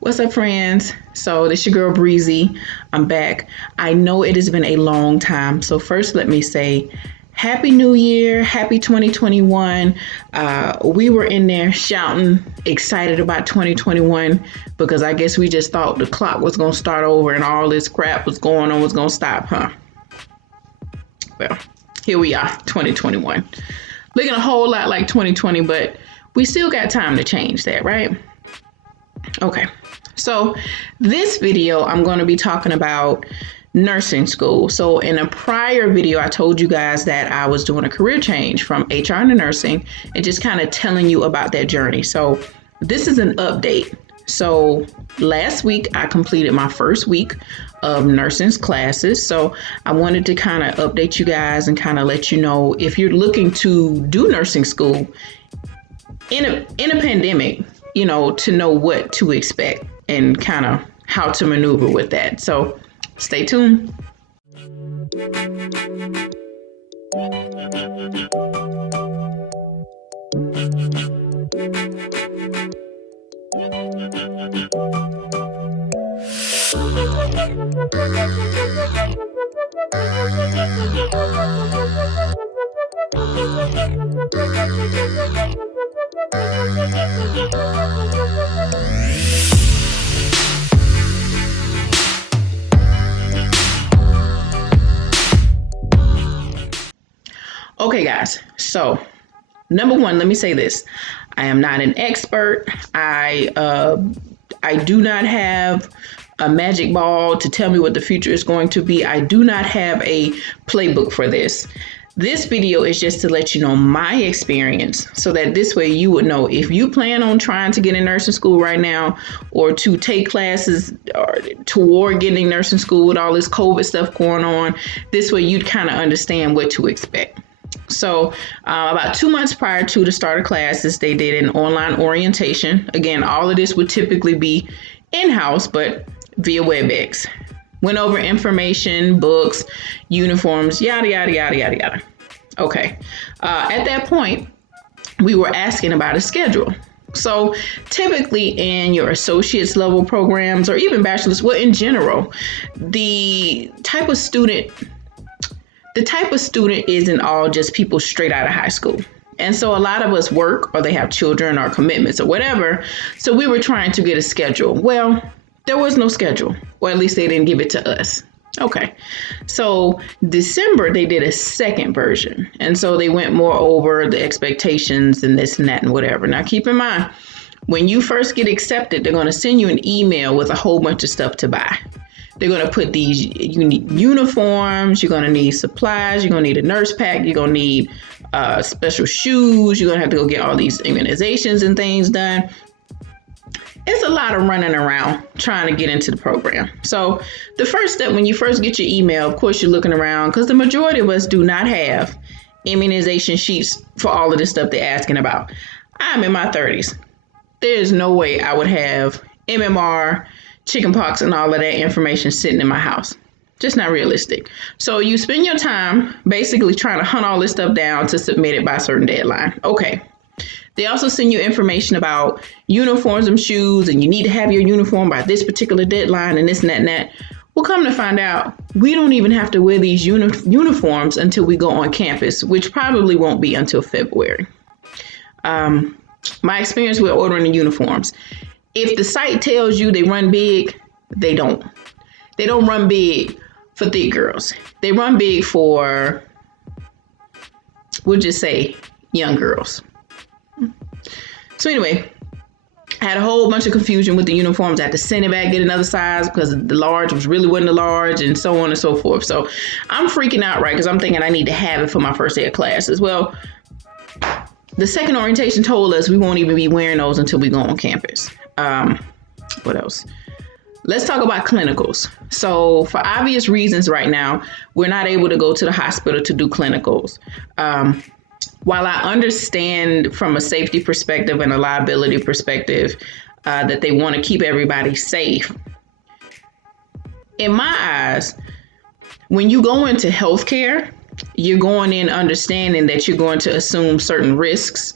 What's up, friends? So, this your girl Breezy. I'm back. I know it has been a long time. So, first, let me say Happy New Year, Happy 2021. We were in there shouting, excited about 2021 because I guess we just thought the clock was going to start over and all this crap was going on was going to stop, huh? Well, here we are, 2021. Looking a whole lot like 2020, but we still got time to change that, right? Okay. So this video, I'm going to be talking about nursing school. So in a prior video, I told you guys that I was doing a career change from HR to nursing and just kind of telling you about that journey. So this is an update. So last week, I completed my first week of nursing classes. So I wanted to kind of update you guys and kind of let you know if you're looking to do nursing school in a pandemic, you know, to know what to expect and kind of how to maneuver with that. So stay tuned. Okay, guys. So, number one, let me say this: I am not an expert. I do not have a magic ball to tell me what the future is going to be. I do not have a playbook for this. This video is just to let you know my experience so that this way you would know if you plan on trying to get in nursing school right now or to take classes or toward getting nursing school with all this COVID stuff going on. This way you'd kind of understand what to expect. So about 2 months prior to the start of classes, they did an online orientation. Again, all of this would typically be in-house, but via WebEx. Went over information, books, uniforms, yada, yada, yada, yada, yada. Okay. At that point, we were asking about a schedule. So typically in your associate's level programs or even bachelor's, well, in general, the type of student isn't all just people straight out of high school. And so a lot of us work or they have children or commitments or whatever. So we were trying to get a schedule. Well, there was no schedule, or at least they didn't give it to us. Okay. So December, they did a second version. And so they went more over the expectations and this and that and whatever. Now, keep in mind, when you first get accepted, they're going to send you an email with a whole bunch of stuff to buy. They're going to put these uniforms. You're going to need supplies. You're going to need a nurse pack. You're going to need special shoes. You're going to have to go get all these immunizations and things done. It's a lot of running around trying to get into the program. So the first step, when you first get your email, of course, you're looking around because the majority of us do not have immunization sheets for all of this stuff they're asking about. I'm in my 30s. There's no way I would have MMR, chickenpox, and all of that information sitting in my house. Just not realistic. So you spend your time basically trying to hunt all this stuff down to submit it by a certain deadline. Okay. They also send you information about uniforms and shoes, and you need to have your uniform by this particular deadline and this and that and that. Well, come to find out, we don't even have to wear these uniforms until we go on campus, which probably won't be until February. My experience with ordering the uniforms, if the site tells you they run big, they don't. They don't run big for thick girls. They run big for, we'll just say, young girls. So anyway, I had a whole bunch of confusion with the uniforms. I had to send it back, get another size because the large really wasn't a large and so on and so forth. So I'm freaking out, right? Because I'm thinking I need to have it for my first day of classes. Well, the second orientation told us we won't even be wearing those until we go on campus. What else? Let's talk about clinicals. So for obvious reasons right now, we're not able to go to the hospital to do clinicals. While I understand from a safety perspective and a liability perspective that they want to keep everybody safe, in my eyes, when you go into healthcare, you're going in understanding that you're going to assume certain risks.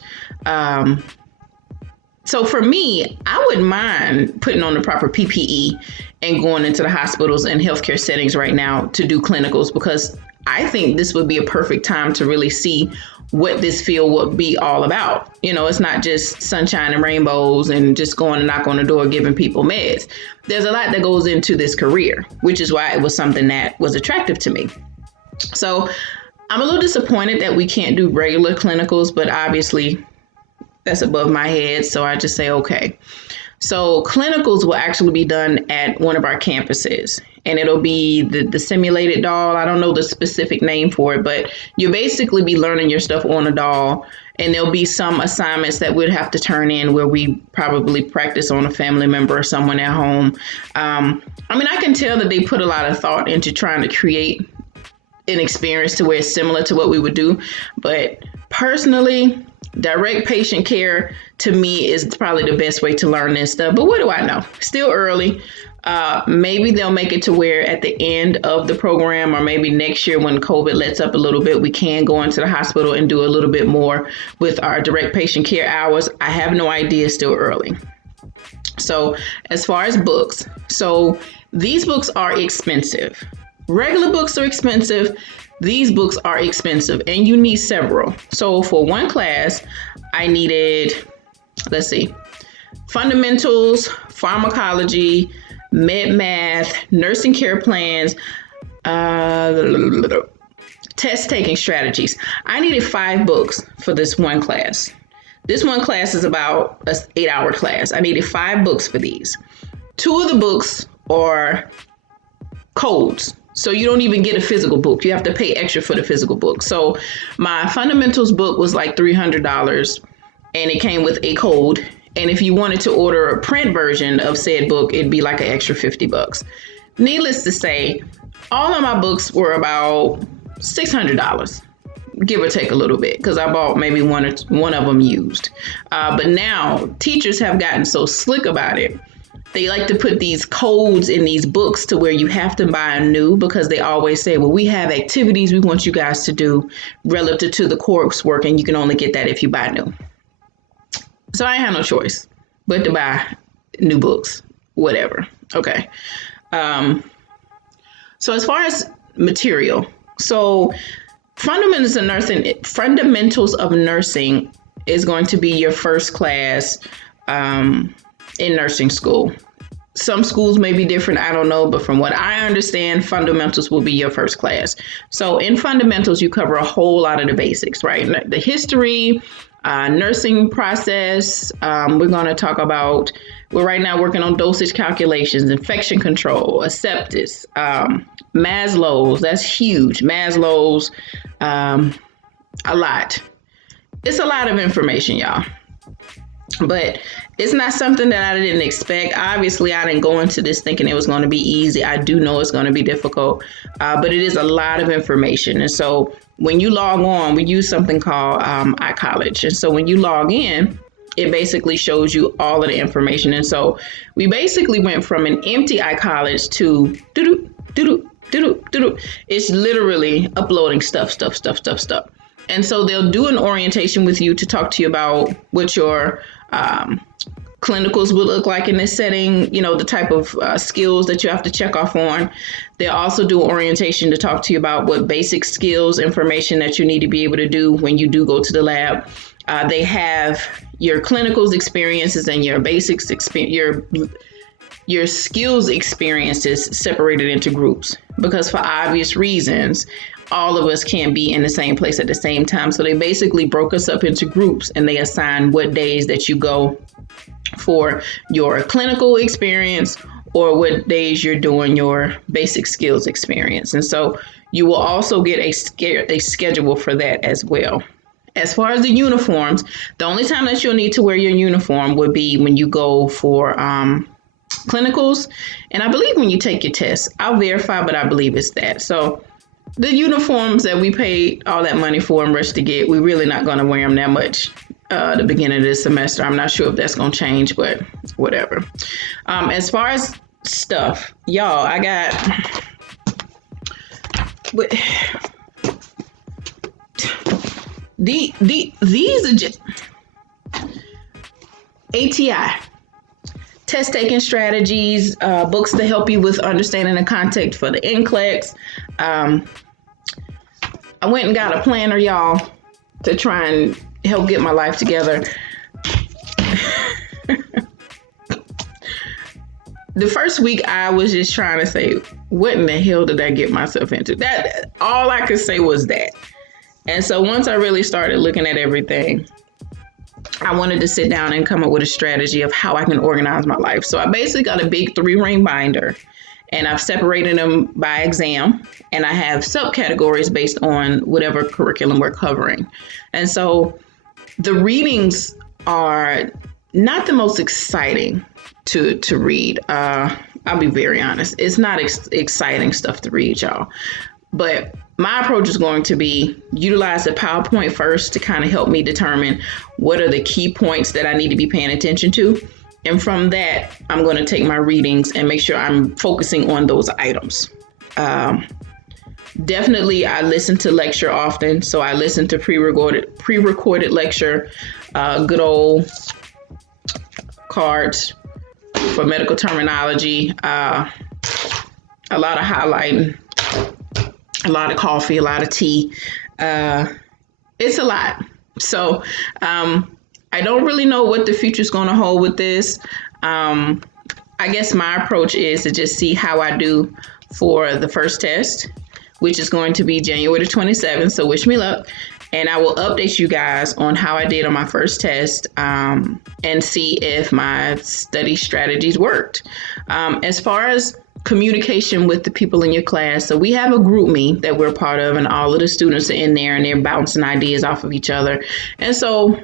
So for me, I wouldn't mind putting on the proper PPE and going into the hospitals and healthcare settings right now to do clinicals, because I think this would be a perfect time to really see what this field would be all about. It's not just sunshine and rainbows and just going to knock on the door giving people meds. There's a lot that goes into this career, which is why it was something that was attractive to me. So I'm a little disappointed that we can't do regular clinicals, but obviously that's above my head. So I just say, okay. So clinicals will actually be done at one of our campuses, and it'll be the simulated doll. I don't know the specific name for it, but you'll basically be learning your stuff on a doll. And there'll be some assignments that we'd have to turn in where we probably practice on a family member or someone at home. I can tell that they put a lot of thought into trying to create an experience to where it's similar to what we would do. But personally, direct patient care to me is probably the best way to learn this stuff. But what do I know? Still early. Maybe they'll make it to where at the end of the program, or maybe next year when COVID lets up a little bit, we can go into the hospital and do a little bit more with our direct patient care hours. I have no idea, still early. So as far as books, so these books are expensive. Regular books are expensive. These books are expensive, and you need several. So for one class, I needed, fundamentals, pharmacology, med math, nursing care plans, test taking strategies. I needed 5 books for this one class. This one class is about an 8-hour class. I needed 5 books for these. 2 of the books are codes. So you don't even get a physical book. You have to pay extra for the physical book. So my fundamentals book was like $300, and it came with a code. And if you wanted to order a print version of said book, it'd be like an extra $50. Needless to say, all of my books were about $600, give or take a little bit, because I bought maybe one of them used. But now teachers have gotten so slick about it. They like to put these codes in these books to where you have to buy a new, because they always say, well, we have activities we want you guys to do relative to the coursework, and you can only get that if you buy new. So I had no choice but to buy new books, whatever. Okay. So as far as material, so Fundamentals of Nursing is going to be your first class in nursing school. Some schools may be different, I don't know, but from what I understand, fundamentals will be your first class. So in fundamentals, you cover a whole lot of the basics, right? The history, nursing process. We're going to talk about, we're right now working on dosage calculations, infection control, asepsis, Maslow's, that's huge. Maslow's, a lot. It's a lot of information, y'all. But it's not something that I didn't expect. Obviously, I didn't go into this thinking it was going to be easy. I do know it's going to be difficult, but it is a lot of information. And so when you log on, we use something called iCollege. And so when you log in, it basically shows you all of the information. And so we basically went from an empty iCollege to doo-doo. It's literally uploading stuff. And so they'll do an orientation with you to talk to you about what your clinicals will look like in this setting, the type of skills that you have to check off on. They'll also do orientation to talk to you about what basic skills, information that you need to be able to do when you do go to the lab. They have your clinicals experiences and your basics your skills experiences separated into groups, because for obvious reasons, all of us can't be in the same place at the same time. So they basically broke us up into groups, and they assign what days that you go for your clinical experience or what days you're doing your basic skills experience. And so you will also get a schedule for that as well. As far as the uniforms, the only time that you'll need to wear your uniform would be when you go for clinicals. And I believe when you take your test, I'll verify, but I believe it's that. So the uniforms that we paid all that money for and rushed to get, we're really not going to wear them that much the beginning of this semester. I'm not sure if that's going to change, but whatever. As far as stuff, y'all, I got... These are just... ATI, test taking strategies, books to help you with understanding the context for the NCLEX. I went and got a planner, y'all, to try and help get my life together. The first week I was just trying to say, what in the hell did I get myself into? That all I could say was that. And so once I really started looking at everything, I wanted to sit down and come up with a strategy of how I can organize my life. So I basically got a big 3-ring binder, and I've separated them by exam, and I have subcategories based on whatever curriculum we're covering. And so the readings are not the most exciting to read. I'll be very honest. It's not exciting stuff to read, y'all. But my approach is going to be utilize the PowerPoint first to kind of help me determine what are the key points that I need to be paying attention to. And from that, I'm going to take my readings and make sure I'm focusing on those items. Definitely, I listen to lecture often. So I listen to pre-recorded lecture, good old cards for medical terminology, a lot of highlighting, a lot of coffee, a lot of tea. It's a lot. So I don't really know what the future is going to hold with this. I guess my approach is to just see how I do for the first test, which is going to be January 27th. So wish me luck. And I will update you guys on how I did on my first test and see if my study strategies worked. As far as communication with the people in your class, so we have a group meet that we're part of, and all of the students are in there and they're bouncing ideas off of each other. And so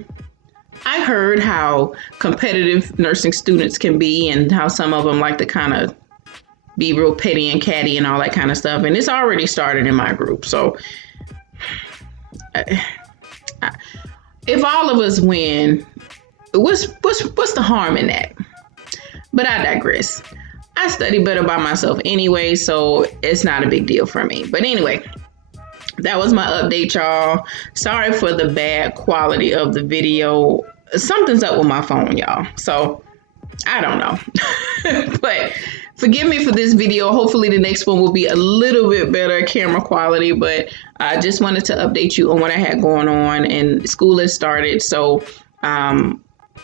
I heard how competitive nursing students can be and how some of them like to kind of be real petty and catty and all that kind of stuff. And it's already started in my group. So if all of us win, what's the harm in that? But I digress. I study better by myself anyway, so it's not a big deal for me. But anyway, that was my update, y'all. Sorry for the bad quality of the video. Something's up with my phone, y'all. So I don't know. But forgive me for this video. Hopefully the next one will be a little bit better camera quality, but I just wanted to update you on what I had going on, and school has started. So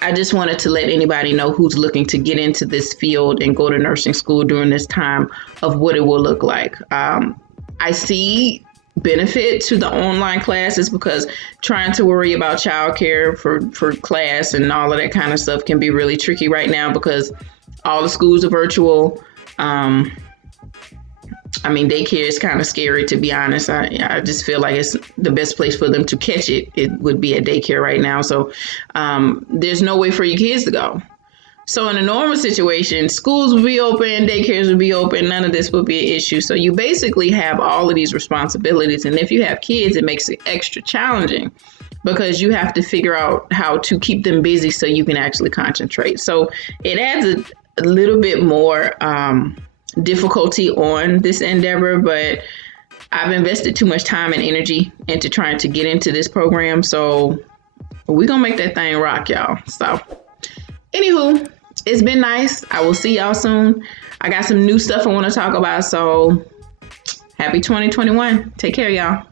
I just wanted to let anybody know who's looking to get into this field and go to nursing school during this time of what it will look like. I see benefit to the online classes because trying to worry about childcare for class and all of that kind of stuff can be really tricky right now because all the schools are virtual. I mean, daycare is kind of scary, to be honest. I just feel like it's the best place for them to catch it. It would be a daycare right now. So there's no way for your kids to go. So in a normal situation, schools will be open, daycares will be open. None of this will be an issue. So you basically have all of these responsibilities. And if you have kids, it makes it extra challenging because you have to figure out how to keep them busy so you can actually concentrate. So it adds a little bit more difficulty on this endeavor, but I've invested too much time and energy into trying to get into this program. So we're going to make that thing rock, y'all. So anywho, it's been nice. I will see y'all soon. I got some new stuff I want to talk about. So happy 2021. Take care, y'all.